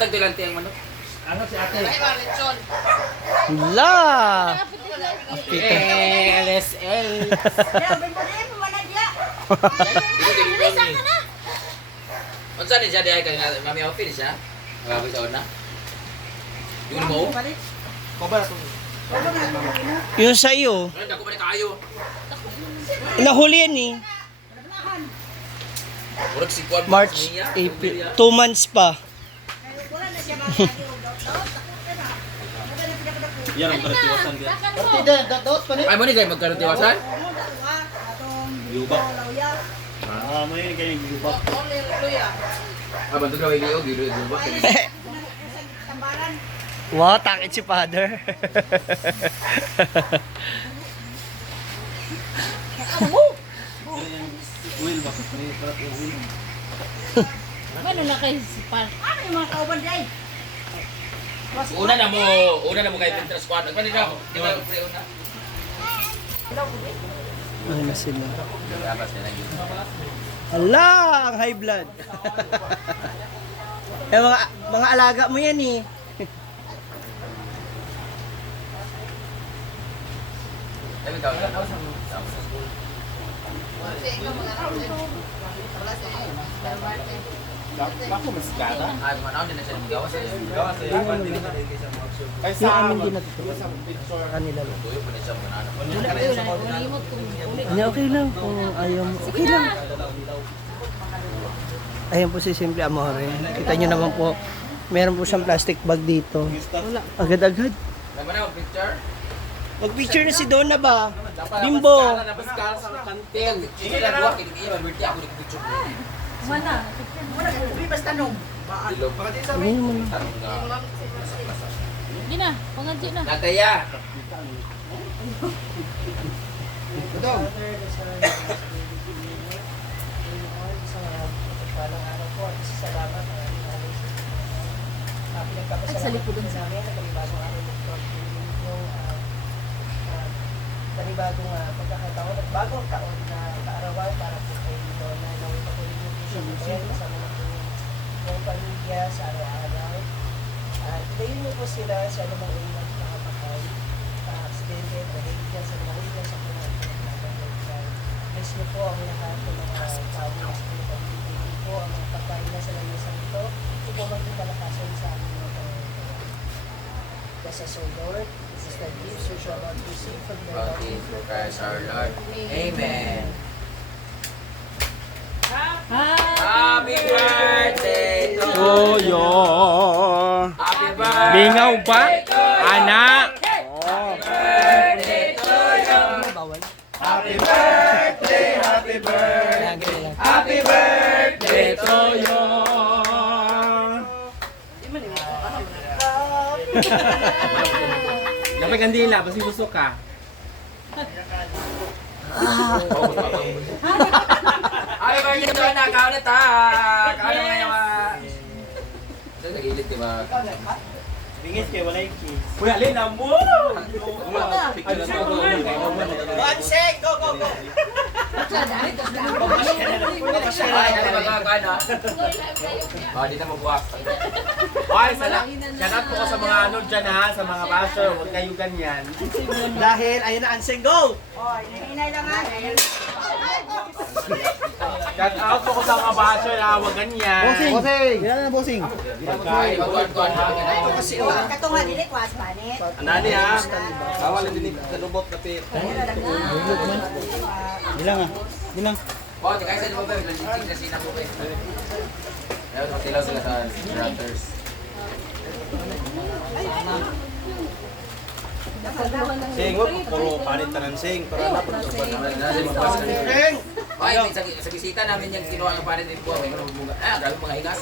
Atag dilante ang manok. Ano si ate? La! LSL. Unsa ni siya diay kay mami office siya? Magabi sa una. Yun mo. Yung sa iyo, Ay, dako ba ni kaayo? nahuli yan eh. Murag si Juan March, April, 2 months pa. Yan ang karatiwasan dia. Ay mo ni kay magkaroon tiwasan? Yubak. Ah, may kay yubak. Ah, bantu daw iyo gido ba? Wow, takit si father. Will ba? May parat yung will. Ano na kayo si Pan? Ano yung mga kauban dyan? Una na mo kay Pinterest squad. Nagpani na ako. Di ba pre una? Ano na sila? Labas na lang yun. Hala, ang high blood. Eh, mga alaga mo yan eh. Ay, ikaw na. Ako mas gata. Ay, manaw din na siya magawas. Gawa sa yaman din na kay Yung sa amin din natutuwa. Kanila lang. Tuyo pa ni siya manana. Ulimot kung Hindi, okay lang. Kung ayaw mo, okay lang. Ayan po si Simple Amore. Kita nyo naman po, meron po siyang plastic bag dito. Agad-agad. Nagmana picture. Mag-picture na si Donna ba? Bimbo! Napaskal sa kantin. Sige na duwa kini iya birthday ako nagpicture. mana? Dilog. Ano mo na? Tarong na. Hindi na, pangadyo na. Nataya. At sa likodan sa panibagong pagkakataon at bagong taon na kaarawan para po kay Donna na ipatuloy po siya ngayon kasama na po yung pamilya sa araw-araw. At ilayin niyo po sila sa lumang unang nakapakay sa aksidente at nahihigyan sa nahihigyan sa mga pinagkakalitan. Bless niyo po ang lahat ng mga tao na sa mga pamilya po ang mga pagkain na sa lamesang ito. Ito po maging kalakasan sa aming mga pangalaman. Bless us, O Lord. This is the gifts you shall not receive from the Lord. Okay, through Christ our Lord. Amen. Happy birthday to Toyo. Happy birthday. Bingaw ba? Anak. Happy birthday, happy birthday. Happy birthday to you. Dapat kandila, pasti busok ka. Happy birthday to anak, kaon na ta. Kaon na ngayon. Ito nagilid, di ba? Bingit kayo, wala yung kiss. Kuya, Lin, amo! Banseng! Go, go, go! Ay, dali magkakakaan ha. Oh, di na mabuwak. Ay, shout out po ko sa mga ano dyan ha, sa mga basher, huwag kayo ganyan. Dahil, ayun na, Anseng, go! Shout out po ko sa mga basher ha, huwag ganyan. Bossing! Yan na, bossing. Ay, magkuhan-kuhan ha. Katungan, dili ko aspanit. Anani ha, bawal na dinig sa lubot kapit. Bilang ah. Bilang. Oh, di kayo sa loob ba? Nag-ching na sina po kayo. Ayun, magtilaw sila sa brothers. Sing, wag puro panit tanan sing, para dapat sa Nasa magbuwas ka rin. Ay, sa bisita namin yung kinuha ng panin din po. May mga bunga. Ah, grabe mga hinas.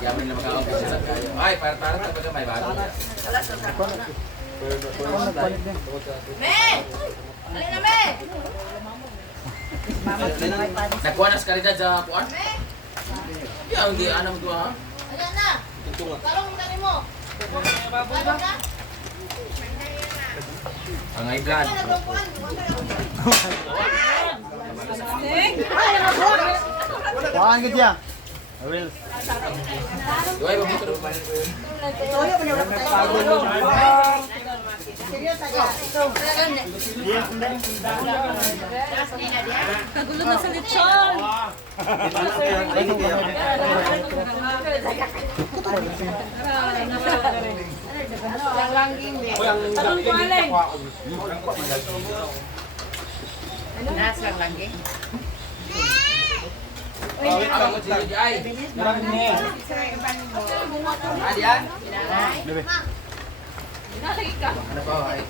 Yaman na magkakampis sa kayo. Ay, para talaga may bago. Nagkuha na sa kalidad sa kuwan? Yan, hindi anam ito ha. Ayan na. Talong mo tani mo. Talong ka? Ang high blood. Waan ka dyan. Reels. Iway, mabuto. Toyo pa niya seryoso ya. Ito. Kagulo na sa lechon. Talong ko alin. Abang mo sila di ay. Adi yan? Nalagay ka. Ano pa ay?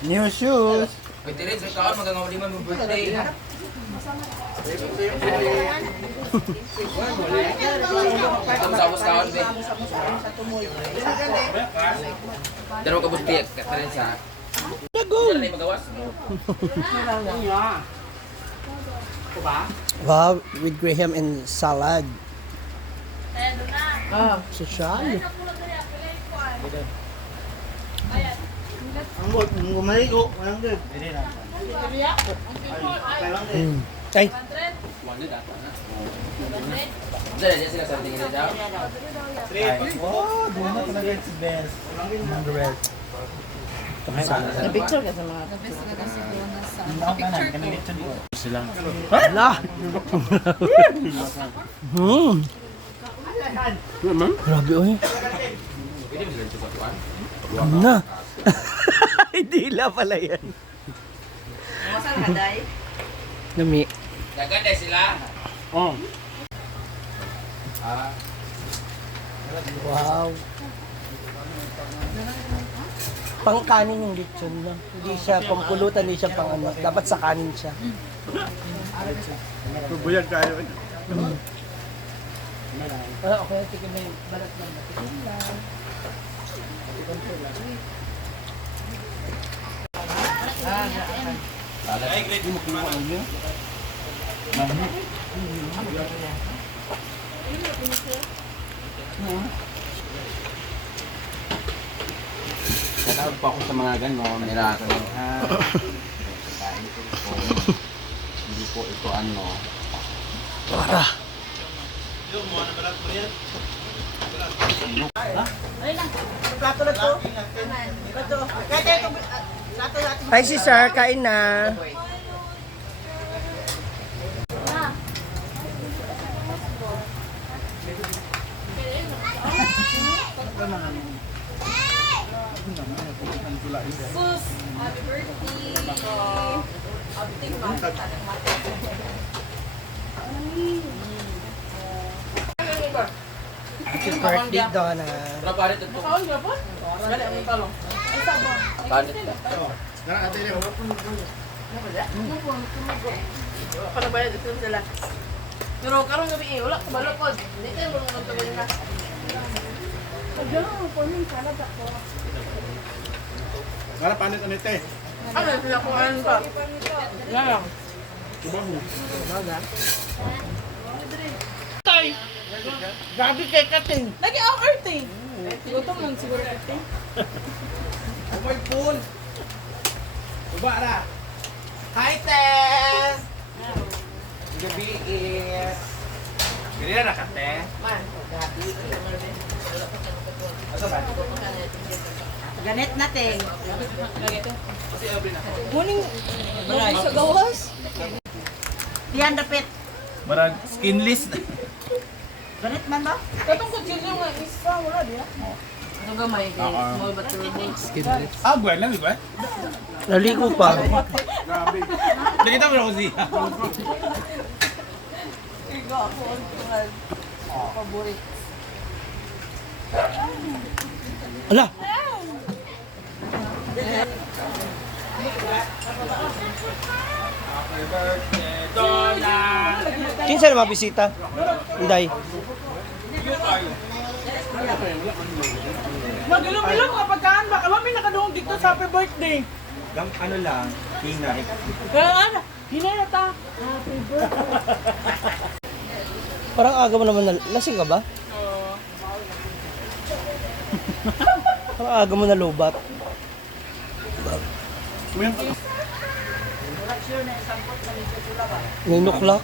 New shoes. Pwede rin sa taon, magangawali man mo birthday. Tapos taon, be. Dalawa ka buti, katarin sa... Dalawa na yung magawas. Wow, with Graham and salad. Social. Ay, Wala data na. Dala niya sila sa tingin na daw. Picture ka sa mga ala. Grabe, oy. Pwede mo sila chukatuan. Na. Dila pala yan. Masal haday. Nami. Gaganda sila. Oh. Wow. Pang kanin yung lechon lang. Hindi siya pampulutan, hindi siya pang ano. Dapat sa kanin siya. Bubuyag kayo. Okay, tigil na yung balat lang. Tigil lang. Natawag po ako sa mga ganon, nila hindi po ito ano. Para. Plato na to. Plato. Kaya ito plato natin. Ay, si Sir, kain na. Sus, happy birthday. Happy birthday, Donna. Pero parit ito. Kaon ka po? Dali, ang talong. Ay, sabo. Parit na. Para bayad ito sila. Pero karong gabi wala ka balokod. Hindi kayo mo nang tuloy na. Para paano ito nito eh? Ano sila kung ano pa? Yan. Grabe kay Kating. Lagi ang earthing. Gutom lang siguro earthing. Oh my phone! Baba na! Hi, Tess! Gabi is... Gili na nakate? Man, gabi. Asa ba? Ganit natin. Muning, muning sa gawas. Diyan dapit. Marag skinless. Ganit man ba? Katong kutsilyo nga isa, wala diya. Ano gamay kay small but turbo. Ah, buwan lang, di ba? Naligo pa. Grabe. Nakita mo na ko siya. Ala. Happy birthday, Donna! Kinsa na mabisita? Inday. Magilong-ilong kapag kaan ba? Kami nakadungog dito sa happy birthday. Ano lang, Tina. Kaya ano? Hinayata. Happy birthday. Parang aga mo naman lasing ka ba? Oo. Parang aga mo nalubat. 9 o'clock?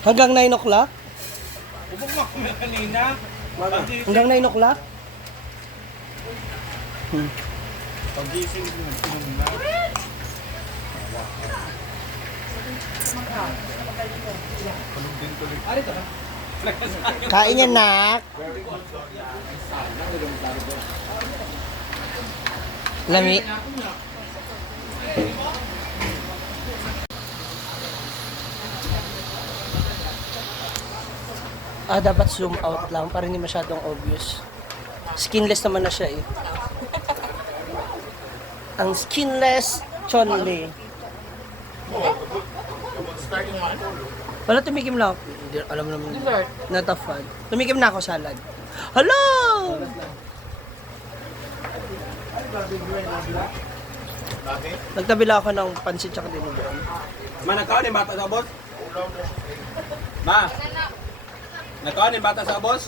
Hanggang 9 o'clock? Ubok mo kami kanina. Hanggang 9 o'clock? Pag-gising ko na. Kain yan, nak. Lami. Dapat zoom out lang para hindi masyadong obvious. Skinless naman na siya eh. Ang skinless Chonli. Wala, tumikim lang ako. Hindi, alam mo naman. Not a fan. Tumikim na ako salad. Hello! Nagtabila ako ng pansit tsaka dinuguan. Ma, nagkaon yung bata sa boss? Ma! Nagkaon yung bata sa boss?